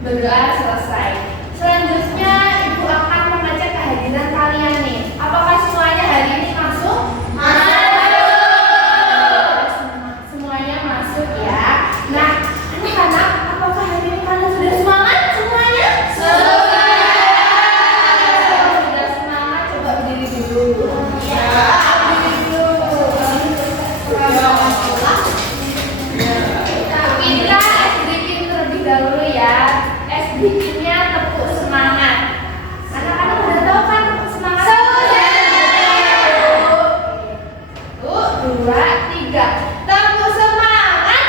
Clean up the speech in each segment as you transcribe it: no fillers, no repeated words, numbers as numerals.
Berdoa selesai. Selanjutnya Ibu akan mengecek kehadiran kalian nih. Apakah semuanya hari ini masuk? Semuanya masuk ya. Nah, anak-anak, apakah hari ini kalian sudah semangat semuanya? Sudah semangat, coba berdiri dulu. Berdiri dulu. Kita es bikin terlebih dahulu ya. Es bikinnya tepuk semangat. Anak-anak udah tahu kan tepuk semangat? Satu, dua, tiga. Tepuk semangat.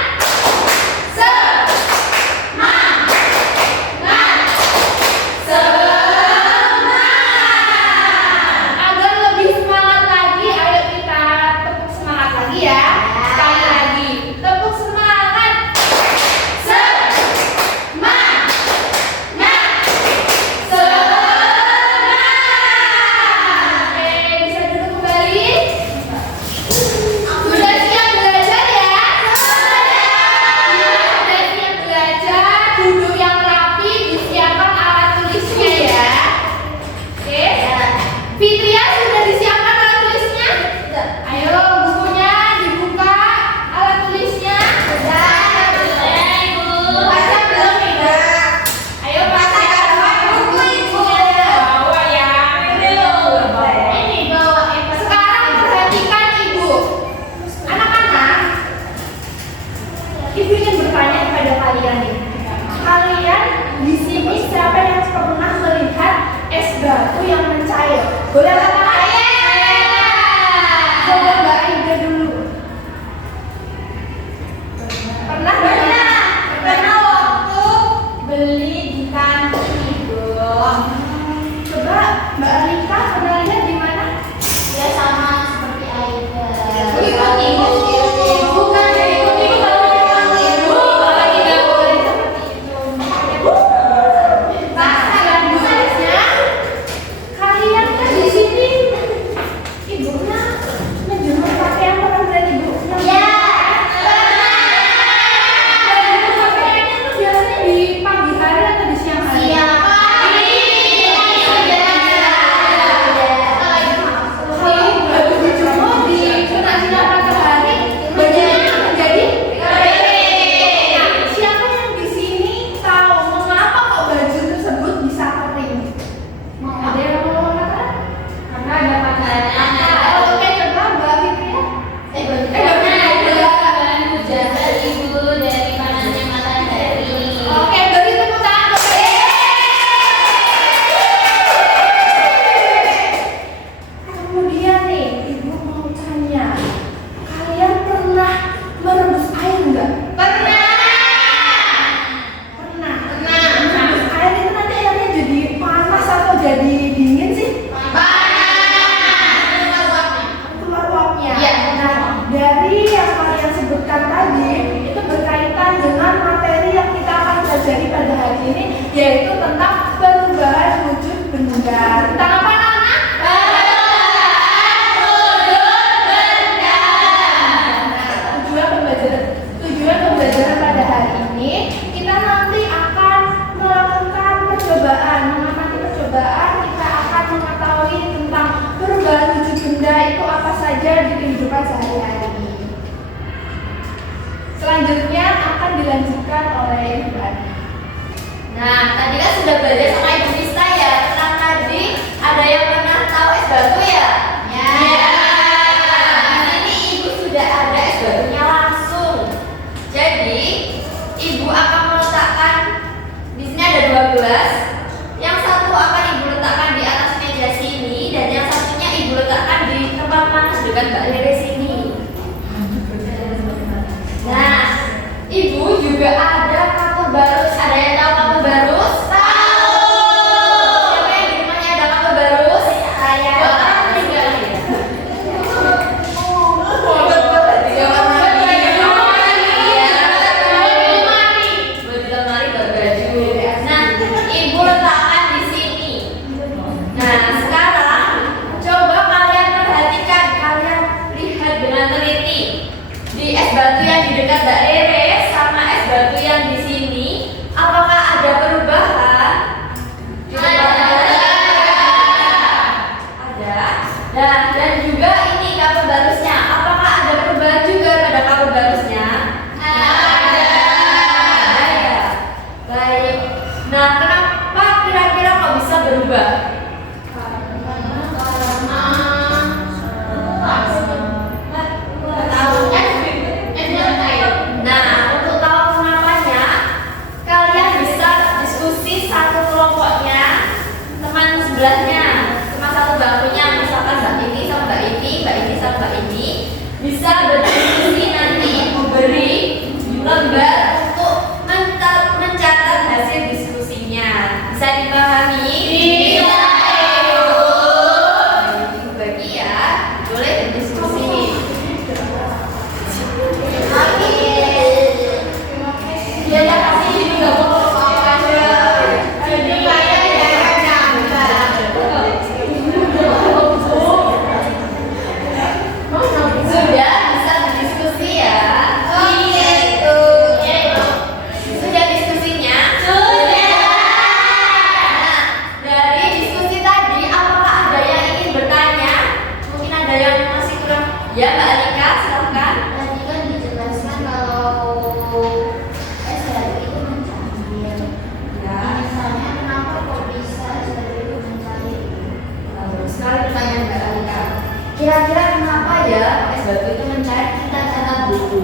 Agar lebih semangat lagi, ayo kita tepuk semangat lagi ya. Sekali lagi, tepuk semangat. Oke, bisa duduk kembali. Sudah siap belajar ya? Sudah siap belajar. Duduk yang rapi, disiapkan alat tulisnya ya. Oke. Fitria sudah disiapkan alat tulisnya? Ayo bukunya dibuka, alat tulisnya. Baca belum Ibu? Ayo baca buku ibunya. Bawa ya. Ini bawa. Sekarang perhatikan Ibu. Anak-anak, Ibu ingin bertanya kepada kalian nih. Kalian di sini siapa yang pernah melihat es batu yang mencair? Boleh angkat tangan? Coba Mbak Aida dulu. Pernah nggak? Pernah waktu beli di kantin Ibu. Coba Mbak Alika pernah lihat di mana? Ya sama seperti Aida. Ikut Ibu. Bukan ikut Ibu kalau Ibu tidak boleh seperti itu. Nah, selanjutnya kalian kan di sini ibunya menjemur pakaian, pernah lihat Ibu? Ya. Menjemur pakaiannya tuh biasanya di pagi hari atau di siang hari? Kalau baru dijemur di sinar matahari, bajunya menjadi kering. Nah, siapa yang di sini tahu mengapa kok baju tersebut bisa kering? Ada yang mau mengatakan? Karena ada matahari. Oke, coba Mbak Fitria. Oke, beri tepuk tangan. Kemudian nih, Ibu mau tanya, kalian pernah merebus air enggak? Pernah. Merebus air itu nanti airnya jadi panas atau jadi dingin sih? Keluar uapnya. Iya. Nah, dari yang kalian sebutkan tadi itu berkaitan dengan materi yang kita akan pelajari pada hari ini, yaitu tentang perubahan wujud benda. Tentang apa, anak-anak? Tujuan pembelajaran pada hari ini kita nanti akan melakukan percobaan, mengamati percobaan. Kita akan mengetahui tentang perubahan wujud benda itu apa saja di kehidupan sehari-hari. Selanjutnya akan dilanjutkan oleh Ibu Ani. Nah, tadi kan sudah belajar sama Ibu Mista ya. Tentang tadi ada yang pernah tahu es batu ya? Di sini Ibu sudah ada es batunya langsung. Jadi, Ibu akan meletakkan di sini ada 2 gelas. Yang satu akan Ibu letakkan di atas meja sini dan yang satunya Ibu letakkan di tempat panas dekat Mbak Rere sini. Nah, Ibu juga ada kapur barus. Ada yang tahu kapur barus? Tahu. Siapa yang di rumahnya ada kapur barus? Saya. Buat apa tinggal ya? Buat di lemari buat baju. Nah, Ibu letakkan di sini. Nah, sekarang coba kalian perhatikan, kalian lihat dengan teliti. Di es batu yang di dekat Mbak Rere sama es batu yang di sini, apakah ada perubahan Ini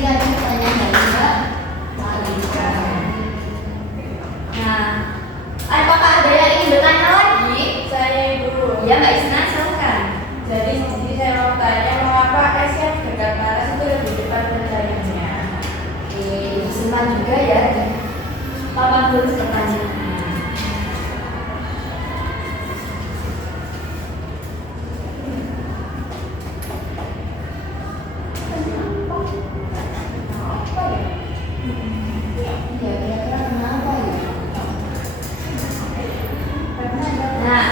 lagi pertanyaan dari Mbak Malika. Nah, apakah ada yang ingin bertanya lagi? Saya Ibu. Ya, Mbak Isna, silakan. Jadi di sini saya mau tanya mengapa es yang dekat panas itu lebih cepat mencairannya? Oke, disimpan juga ya di papan tulis pertanyaan. Ya, kira-kira kenapa ya? Nah,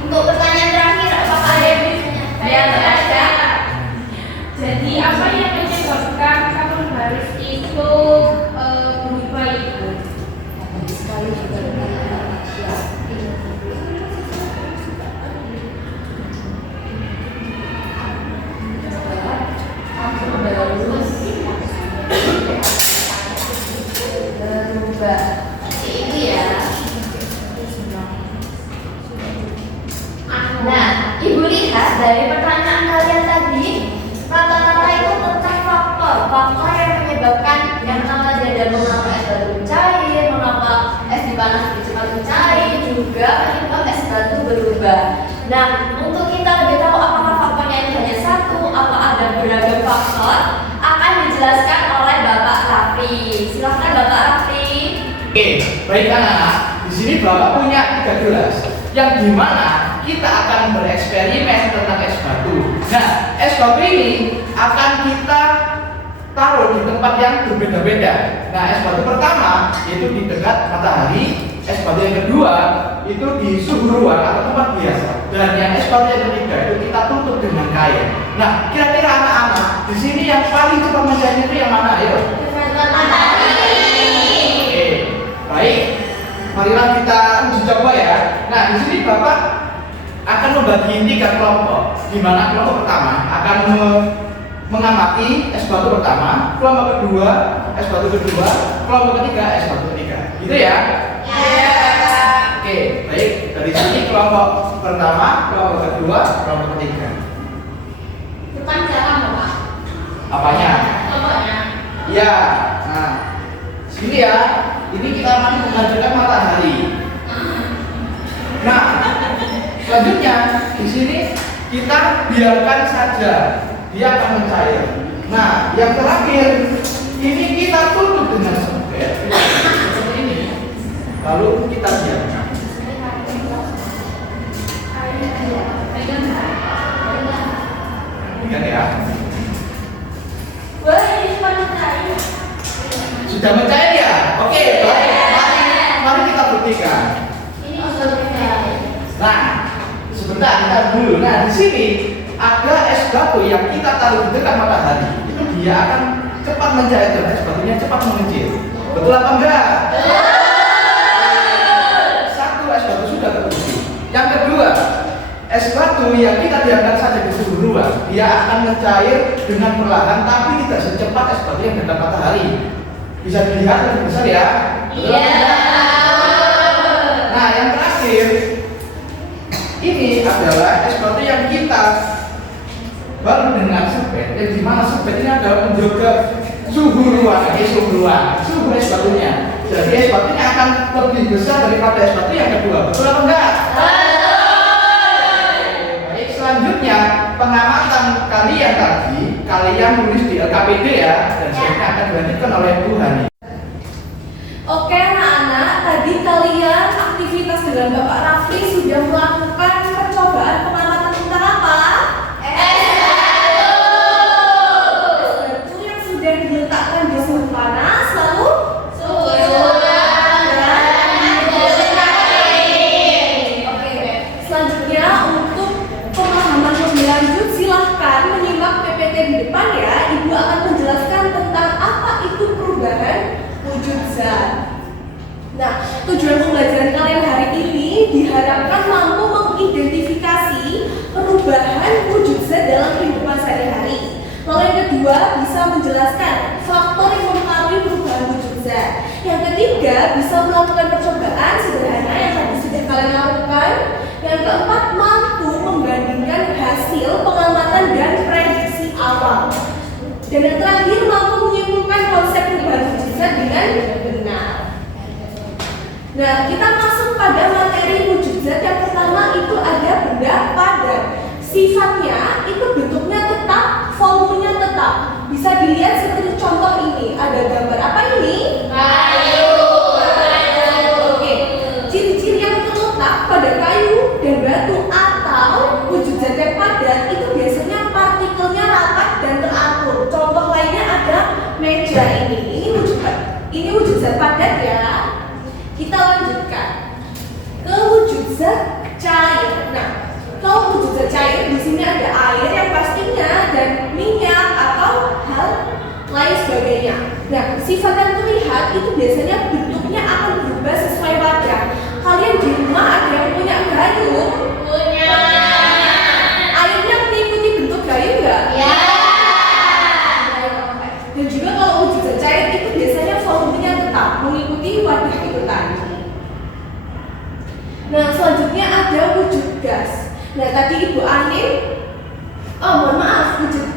untuk pertanyaan terakhir, apakah ada yang bertanya? Saya ada. Jadi apa yang menyebabkan kabel baris itu berubah itu? Bagus sekali juga pertanyaan Asia. Berubah. Itu ya. Nah, Ibu lihat dari pertanyaan kalian tadi, rata-rata itu tentang faktor yang menyebabkan yang pertama tadi ada mengapa es batu mencair, mengapa es di panas lebih cepat mencair, juga penyebab es batu berubah. Nah, untuk kita lebih tahu apakah faktornya itu hanya satu, apa ada beragam faktor, akan dijelaskan oleh Bapak Raffi. Silahkan Bapak Raffi. Oke, baik anak-anak. Di sini Bapak punya 3 gelas yang dimana kita akan bereksperimen tentang es batu. Nah, es batu ini akan kita taruh di tempat yang berbeda-beda. Nah, es batu pertama itu di dekat matahari, es batu yang kedua itu di suhu ruang atau tempat biasa, dan yang es batu yang ketiga itu kita tutup dengan kain. Nah, kira-kira anak-anak di sini yang paling cepat mencair itu yang mana? Ayo. Oke, baik. Marilah kita uji coba ya. Nah, di sini Bapak akan membagi 3 kelompok. Di mana kelompok pertama akan mengamati es batu pertama, kelompok kedua es batu kedua, kelompok ketiga es batu ketiga. Gitu ya? Ya. Oke, baik. Dari sini kelompok pertama, kelompok kedua, kelompok ketiga. Depan jalan Bapak. Apanya? Contohnya. Ya. Nah, sini ya. Ini kita akan menghadirkan matahari. Nah, selanjutnya di sini kita biarkan saja dia akan mencair. Nah, yang terakhir ini kita tutup dengan serbet seperti ini, lalu kita biarkan. Ingat ya. Sudah mencair ya? Oke, baik. Mari kita buktikan. Nah, sebentar kita dulu. Nah, di sini ada es batu yang kita taruh di dekat matahari. Itu dia akan cepat mencair dan es batunya cepat mengecil. Betul apa enggak? Satu, es batu sudah terkunci. Yang kedua, es batu yang kita diamkan saja di suhu ruang, dia akan mencair dengan perlahan, tapi tidak secepat es batu yang dekat matahari. Bisa dilihat lebih besar ya? Betul apa enggak? Nah, yang terakhir, ini adalah es batu yang kita baru dengan serbet, yang dimana serbet ini adalah menjaga suhu ruang, suhu es batunya. Jadi es batunya akan lebih besar daripada es batu yang kedua. Betul apa enggak? Baik, selanjutnya pengamatan kalian tadi, kalian tulis di LKPD ya, dan selanjutnya akan dilanjutkan oleh Bu Hani. Oke anak-anak, tadi kalian aktivitas dengan Bapak Raffi sudah melakukan percobaan pengamatan tentang apa? Es batu yang sudah diletakkan di suhu panas, lalu selanjutnya untuk pemahaman lebih lanjut silahkan menyimak PPT di depan ya. Ibu akan menjelaskan tentang apa itu perubahan wujud zat. Nah, tujuan pembelajaran kalian hari ini diharapkan mampu mengidentifikasi perubahan wujud zat dalam kehidupan sehari-hari. Lalu yang kedua bisa menjelaskan faktor yang mempengaruhi perubahan wujud zat. zat. Yang ketiga, bisa melakukan percobaan sederhana yang tadi sudah kalian lakukan. Yang keempat, mampu membandingkan hasil pengamatan dan prediksi awal. Dan yang terakhir, mampu menyimpulkan konsep perubahan wujud zat dengan benar. Nah, kita masuk pada materi wujud zat. Yang pertama itu ada benda padat. Sifatnya itu bentuknya tetap, volumenya tetap. Bisa dilihat seperti contoh ini. Ada gambar apa ini? Kayu. Oke. Ciri-ciri yang terletak pada kayu dan batu atau wujud zat yang padat itu biasanya partikelnya rapat dan teratur. Contoh lainnya ada meja ini. Ini wujud zat padat ya. Kita lanjutkan ke wujud zat cair. Nah, kalau wujud zat cair di sini ada air yang pastinya dan minyak atau hal lain sebagainya. Nah, sifat yang terlihat itu biasanya bentuknya akan berubah sesuai wadah. Kalian di rumah ada yang punya gayung? Punya. Airnya mengikuti bentuk gayung nggak? Ya. Dan juga kalau wujud zat cair itu biasanya volumenya tetap mengikuti wadah itu tadi. Nah, selanjutnya ada wujud gas. Nah, tadi Ibu Anin, mohon maaf, wujud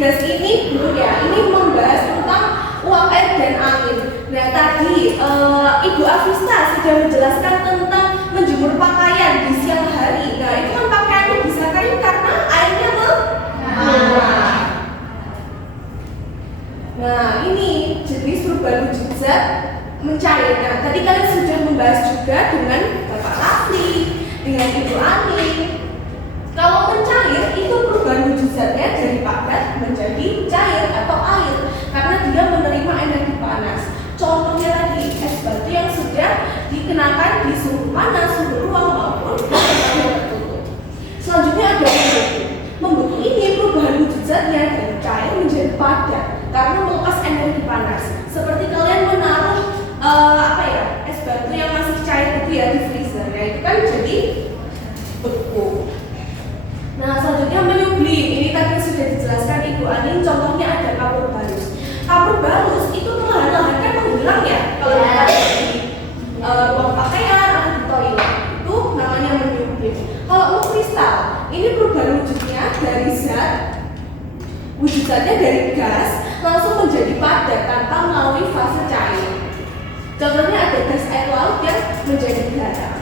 gas ini belum ya. Ini membahas tentang uap air dan angin. Nah, tadi Ibu Afista sudah menjelaskan tentang menjemur pakaian di siang hari. Nah, itu kan pakaiannya bisa kering karena airnya mengalir. Nah, ini jenis perubahan wujud zat mencair. Nah, tadi kalian sudah membahas juga dengan Bapak Rafli, dengan Ibu Anin. Kalau mencair itu perubahan wujud zatnya dari padat menjadi cair atau air karena dia menerima energi panas. Contohnya tadi es batu yang sudah dikenakan di suhu panas, suhu ruang maupun tertutup. Selanjutnya ada membeku. Membeku ini perubahan wujud zatnya dari cair menjadi padat karena melepas energi panas. Seperti kalian menaruh es batu yang masih cair itu ya di freezer, ya itu kan jadi beku. Nah, selanjutnya menyublim. Ini tadi sudah dijelaskan Ibu Anin. Contohnya ada kapur balus. Kapur balus itu perlahan-lahan kan menghilang ya. Kalau kita di ruang pakaian atau di toilet itu namanya menyublim. Kalau mengkristal, ini perubahan wujudnya dari zat, wujud zatnya dari gas langsung menjadi padat tanpa melalui fase cair. Contohnya ada gas air laut yang menjadi garam.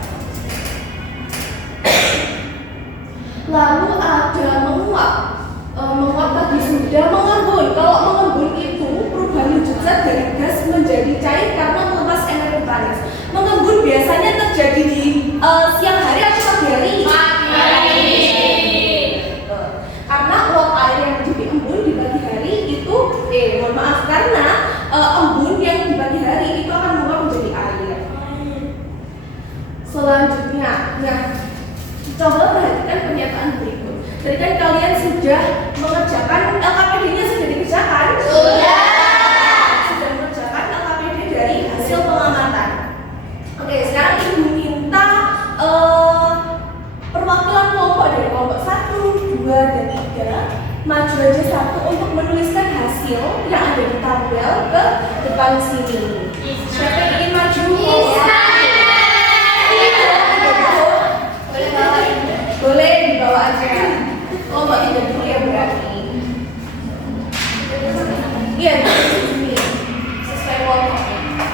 Lalu ada menguap. Menguap tadi sudah. Mengembun. Kalau mengembun itu perubahan wujud zat dari gas menjadi cair karena melepas energi panas. Mengembun biasanya terjadi di siang hari atau pagi hari? Pagi hari. Karena uap air yang menjadi embun di pagi hari itu, mohon maaf, karena embun yang di pagi hari itu akan menguap menjadi air. Selanjutnya, nah, coba perhatikan pernyataan berikut. Tadi kan kalian sudah mengerjakan LKPD-nya sudah dikerjakan? Sudah. Sudah mengerjakan LKPD dari hasil pengamatan. Oke, sekarang Ibu minta perwakilan kelompok dari kelompok 1, 2, dan 3 maju aja satu untuk menuliskan hasil yang ada di tabel ke depan sini. Siapa yang ingin maju? Boleh dibawa aja. Kelompok 3 dulu ya berarti. Iya, di sini sesuai kelompoknya.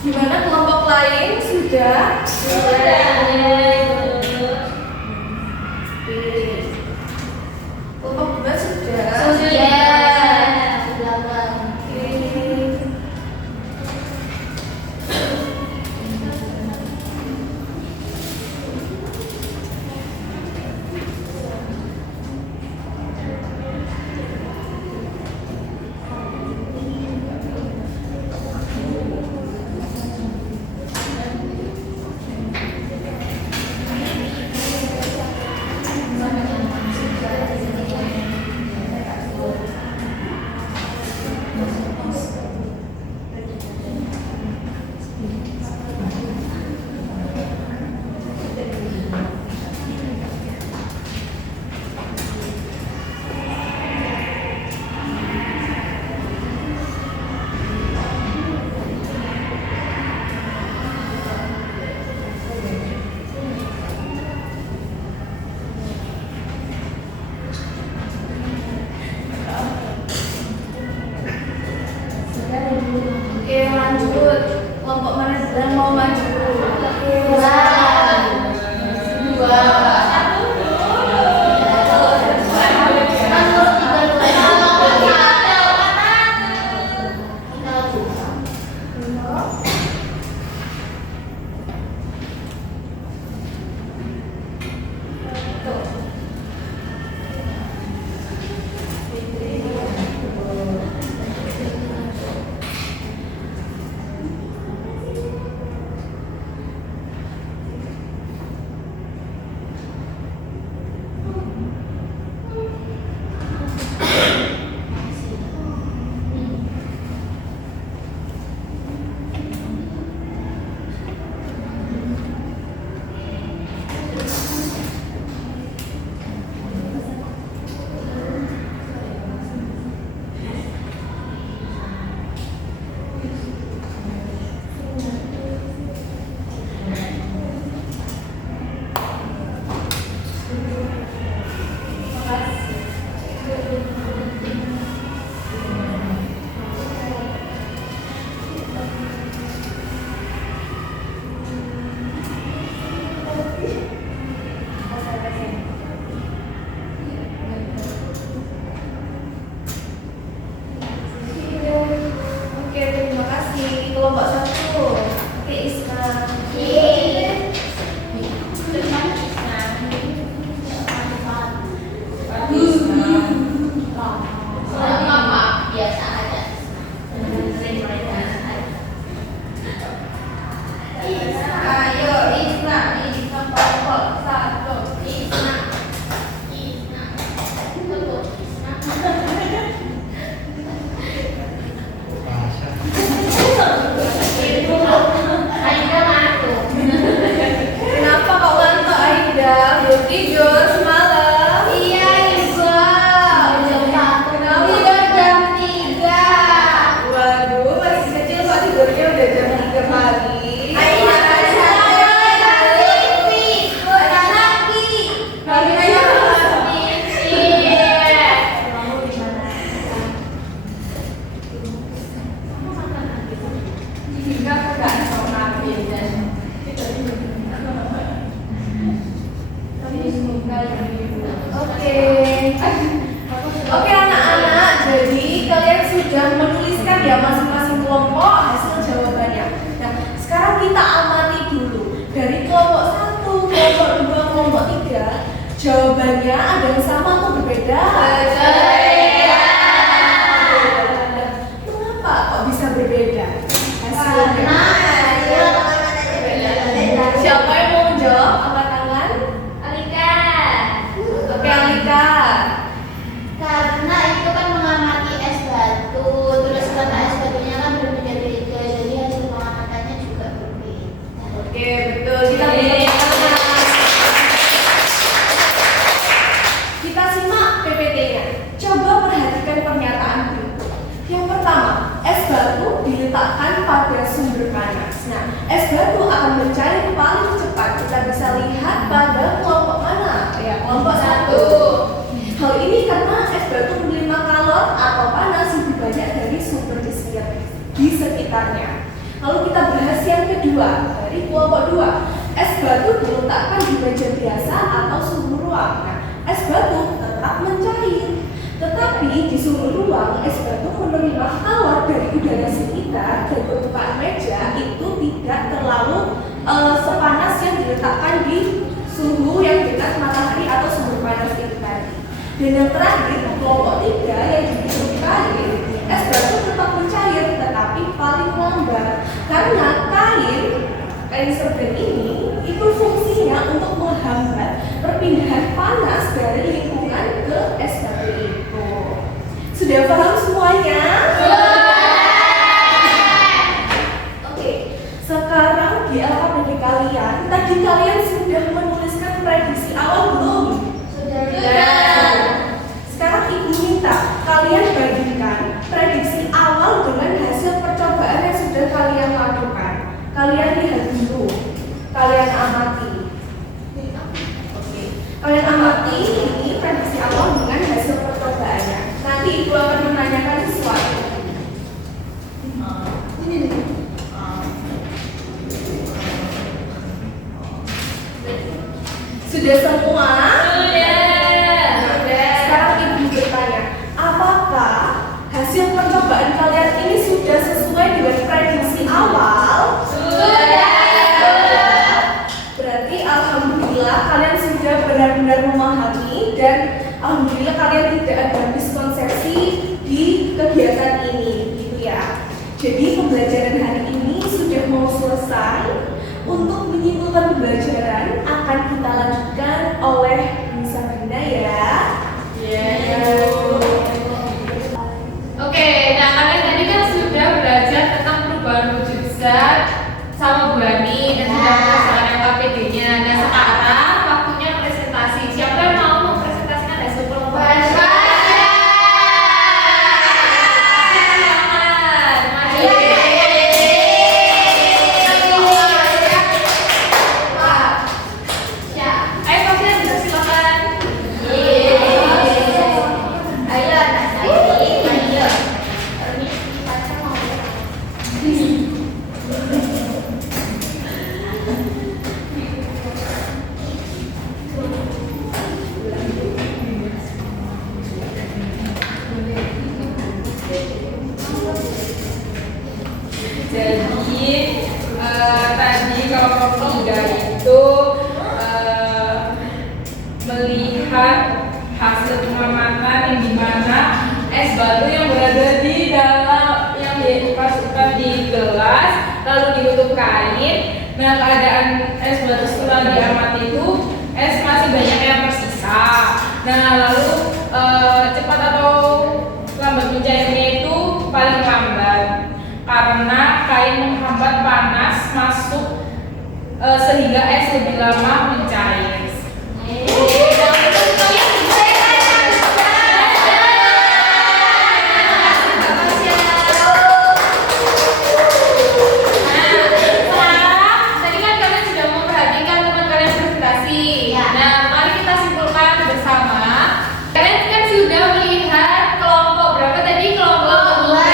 Gimana kelompok lain sudah? Kelompok 2 sudah? Oke, lanjut. Kelompok mana sedang mau maju? Dua. Dua. Oke, terima kasih. Kelompok satu. Oke, Isma. Biasa aja. Ayo, Isna, Isna kelompok satu. Isna. Kelompok Isna. Aida masuk. Kenapa kok ngantuk Aida? Belum tidur semalam? Iya, Ibu. Tidur jam 3. Waduh, masih kecil kok tidurnya udah jam 3 pagi. Aida Oke anak-anak, jadi kalian sudah menuliskan ya masing-masing kelompok hasil jawabannya. Nah, sekarang kita amati dulu dari kelompok 1, kelompok 2, kelompok 3. Jawabannya ada yang sama atau berbeda? Mengapa kok bisa berbeda hasilnya? Siapa yang mau jawab? Angkat tangan. Alika. Oke, Alika. Karena itu kan mengamati es batu, terus karena es batunya kan berbeda-beda, jadi hasil pengamatannya juga berbeda. Oke, betul. Kita bersama. Kita simak PPT-nya. Coba perhatikan pernyataan berikut. Yang pertama, es batu diletakkan pada sumber panas. Nah, es batu akan mencari paling cepat. Kita bisa lihat pada kelompok mana? Ya, kelompok 1. Hal ini karena es batu menerima kalor atau panas lebih banyak dari sumber di sekitarnya. Lalu kita bahas yang kedua dari kelompok 2. Es batu diletakkan di meja biasa atau suhu ruang. Nah, es batu tetap mencair. Tetapi di suhu ruang, es batu menerima kalor dari udara sekitar dan permukaan meja itu tidak terlalu sepanas yang diletakkan di suhu yang dekat matahari atau sumber panas itu tadi. Dan yang terakhir, kelompok 3 yang disebut kain, es batu tetap mencair tetapi paling lambat karena kain serben ini itu fungsinya untuk menghambat perpindahan panas dari lingkungan ke es batu itu. Sudah paham semuanya? Oke, sekarang di LKPD kalian, tadi kalian sudah menuliskan prediksi awal belum? Sudah. Sekarang Ibu minta kalian bandingkan prediksi awal dengan hasil percobaan yang sudah kalian lakukan. Kalian lihat dulu, kalian amati. Oke, kalian amati ini prediksi awal dengan hasil percobaannya. Nanti Ibu akan menanyakan sesuatu. Sudah semua? Sudah. Sekarang ibu bertanya, apakah hasil percobaan kalian ini sudah sesuai dengan prediksi awal? Sudah. Berarti alhamdulillah kalian sudah benar-benar memahami dan alhamdulillah kalian tidak ada miskonsepsi di kegiatan ini, gitu ya. Jadi pembelajaran hari ini sudah mau selesai. Untuk menyimpulkan pembelajaran akan kita lanjutkan oleh Bu Sabrina ya. Oke, nah kalian tadi kan sudah belajar tentang perubahan wujud zat sama Bu Ani dan sudah mengerjakan KPD-nya. Nah sekarang waktunya presentasi. Siapa yang mau mempresentasikan hasil perlombaan? Jadi tadi kelompok 3 itu melihat hasil pengamatan yang dimana es batu yang berada di dalam yang dimasukkan di gelas lalu ditutup kain. Nah keadaan es batu setelah diamati itu es masih banyak yang tersisa. Nah lalu cepat atau lambat mencairnya itu paling lambat karena kain menghambat panas masuk sehingga es lebih lama mencair. Tadi kan kalian sudah memperhatikan teman kalian presentasi. Nah, mari kita simpulkan bersama. Kalian kan sudah melihat kelompok berapa tadi? Kelompok kedua.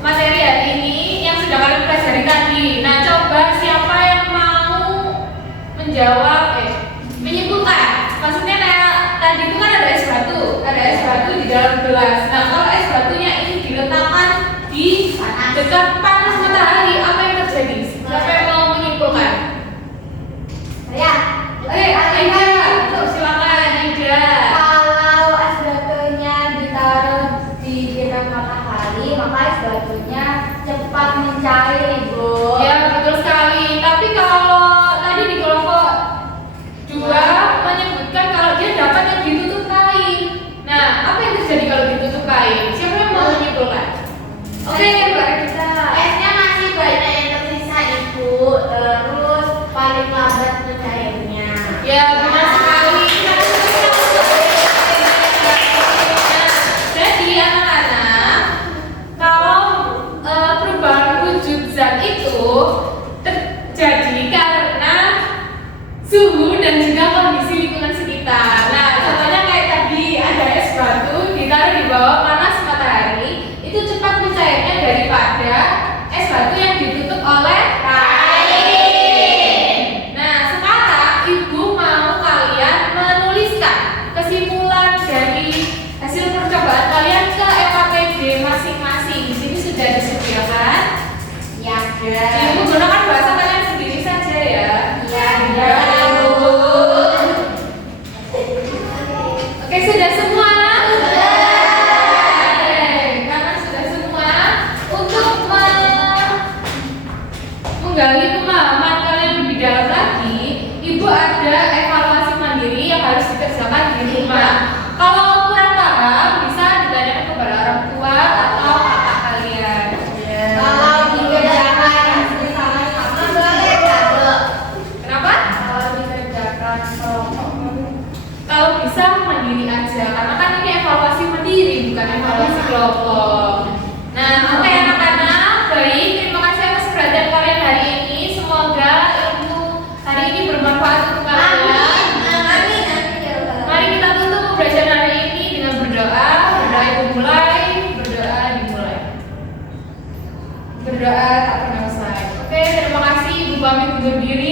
Materi hari ini yang sudah kalian pelajari tadi. Nah, coba siapa yang mau menjawab, menyimpulkan. Maksudnya kayak tadi itu kan ada es batu di dalam gelas. Nah, kalau es batunya ini diletakkan di dekat panas matahari, apa yang terjadi? Siapa yang mau menyimpulkan? Saya. Aida, silakan Aida. Kalau es batunya ditaruh di dekat matahari, maka es batunya cepat mencair, Ibu. Ya, betul sekali. Tapi kalau tadi di kelompok 2 menyebutkan kalau dia dapat yang ditutup kain. Nah, apa yang terjadi kalau ditutup kain? Siapa yang mau menyimpulkan? Oke, Mbak Rita. Esnya masih banyak yang tersisa, Ibu. Terus paling lambat mencairnya. Ya, benar sekali. Jadi anak-anak, kalau perubahan wujud zat itu terjadi karena suhu dan juga kondisi lingkungan sekitar. Nah, contohnya kayak tadi ada es batu ditaruh di bawah panas matahari, itu cepat mencairnya daripada es batu yang ditutup oleh kain. Nah, sekarang ibu mau kalian menuliskan kesimpulan dari hasil percobaan kalian ke FAPD masing-masing. Di sini sudah disediakan. Ya, Ibu gunakan bahasa kalian sendiri saja ya. Ya. Oke, sudah semua? Karena sudah semua, untuk menggali pemahaman kalian lebih dalam lagi, Ibu ada evaluasi mandiri yang harus dikerjakan di rumah. Kalau kurang paham, bisa ditanyakan kepada orang tua atau kakak kalian. Kalau dikerjakan sama-sama boleh nggak, Bu? Kenapa? Kalau dikerjakan kelompok. Kalau bisa mandiri aja, karena kan ini evaluasi mandiri bukan evaluasi kelompok. Nah, oke anak-anak, baik, terima kasih atas perhatian kalian hari ini. Semoga ilmu hari ini bermanfaat untuk kalian. Amin. berdiri